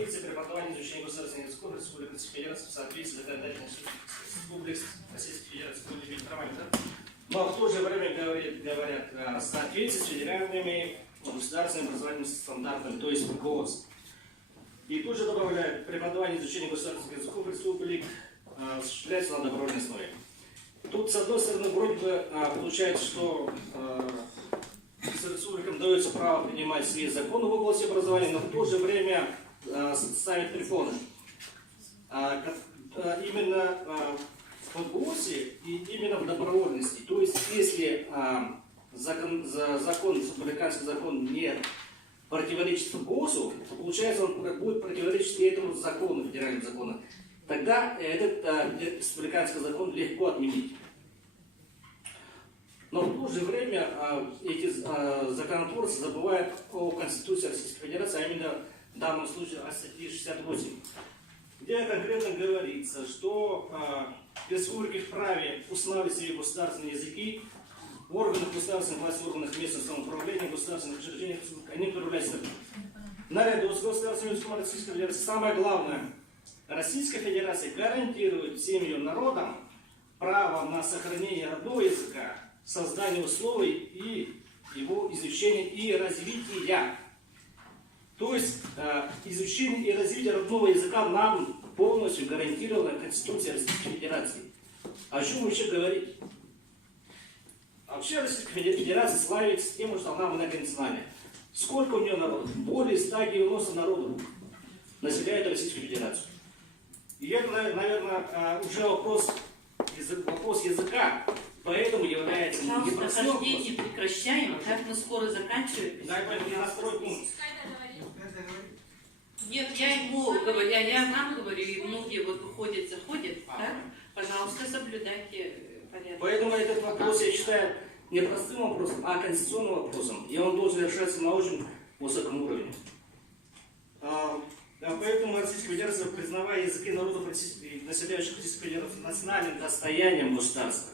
столицы преподавания изучения государственных языков Республики Российской Федерации в соответствии с законодательной Республики Российской Федерации по правам. Но в то же время говорят в соответствии с федеральными государственными образовательными стандартами, то есть ГОС. И тут же добавляют, преподавание изучения государственных языков Республики осуществляется на добровольной основе. Тут, с одной стороны, вроде бы получается, что республикам дается право принимать свои законы в области образования, но в то же время ставят препоны. Именно в ГОСе и именно в добровольности. То есть, если республиканский закон не противоречит ГОСу, то получается, он будет противоречить этому закону, федеральному закону. Тогда этот республиканский закон легко отменить. Но в то же время эти законотворцы забывают о Конституции Российской Федерации, а именно в данном случае о статье 68, где конкретно говорится, что республики вправе устанавливать себе государственные языки, в органах государственной власти, в органах местного самоуправления, государственных учреждений, они проявляются наряду с государственным языком Российской Федерации. Самое главное, Российская Федерация гарантирует всем ее народам право на сохранение родного языка, создание условий и его изучения и развития. То есть изучение и развитие родного языка нам полностью гарантировано Конституцией Российской Федерации. О чем вообще говорить? Вообще Российская Федерация славится тем, что она многонациональная. Сколько у нее народов? Более 190 народов населяет Российскую Федерацию. И это, наверное, уже вопрос языка, поэтому является непростым вопросом. Не прекращаем, как мы скоро заканчиваем. Нет, я ему говорю, я нам говорю, и многие вот выходят, заходят, так? Пожалуйста, соблюдайте порядок. Поэтому этот вопрос я считаю не простым вопросом, а конституционным вопросом. И он должен решаться на очень высоком уровне. Поэтому Российская Федерация, признавая языки народов, населяющих Российскую Федерацию, национальным достоянием государства,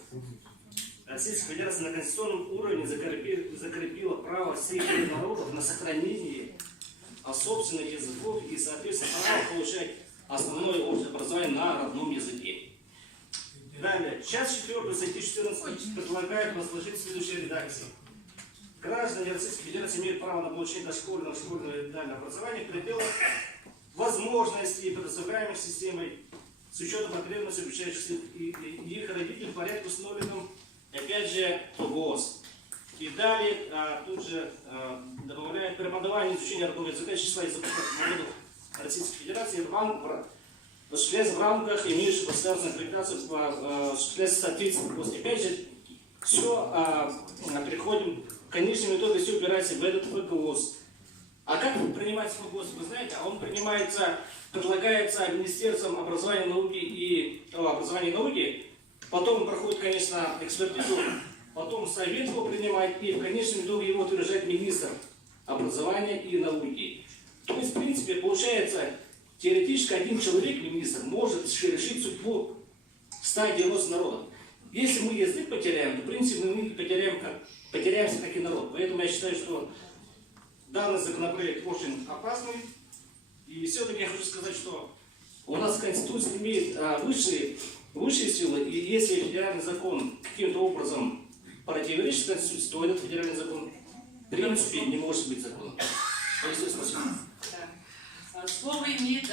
Российская Федерация на конституционном уровне закрепила право всех народов на сохранение собственных языков и, соответственно, право получать основное общее образование на родном языке. Далее, часть 4 статьи 14 предлагает возложить следующие редакции. Граждане Российской Федерации имеют право на получение дошкольного, школьного и дальнего образования в пределах возможностей, предоставляемых системой, с учетом потребностей обучающихся и их родителей в порядке, установленном, опять же, ГОС. И далее, тут же добавляет преподавание изучения родного языка и числа языков народов Российской Федерации осуществляется в рамках имеющих государственных аккредитаций, осуществляется соответственно ГОС. И опять же, все переходим к конечному итогу, все упирается в этот ГОС. А как принимается ГОС, вы знаете? А он предлагается Министерством образования и науки, потом он проходит, конечно, экспертизу, потом Совет его принимает, и в конечном итоге его утверждает министр образования и науки. То есть, в принципе, получается, теоретически один человек, министр, может решить судьбу 190 народов. Если мы язык потеряем, то, в принципе, мы потеряемся как и народ. Поэтому я считаю, что данный законопроект очень опасный. И все-таки я хочу сказать, что у нас Конституция имеет высшие силы, и если федеральный закон каким-то образом противоречит Конституции, то этот федеральный закон в принципе не может быть законом. Спасибо. Слово имеет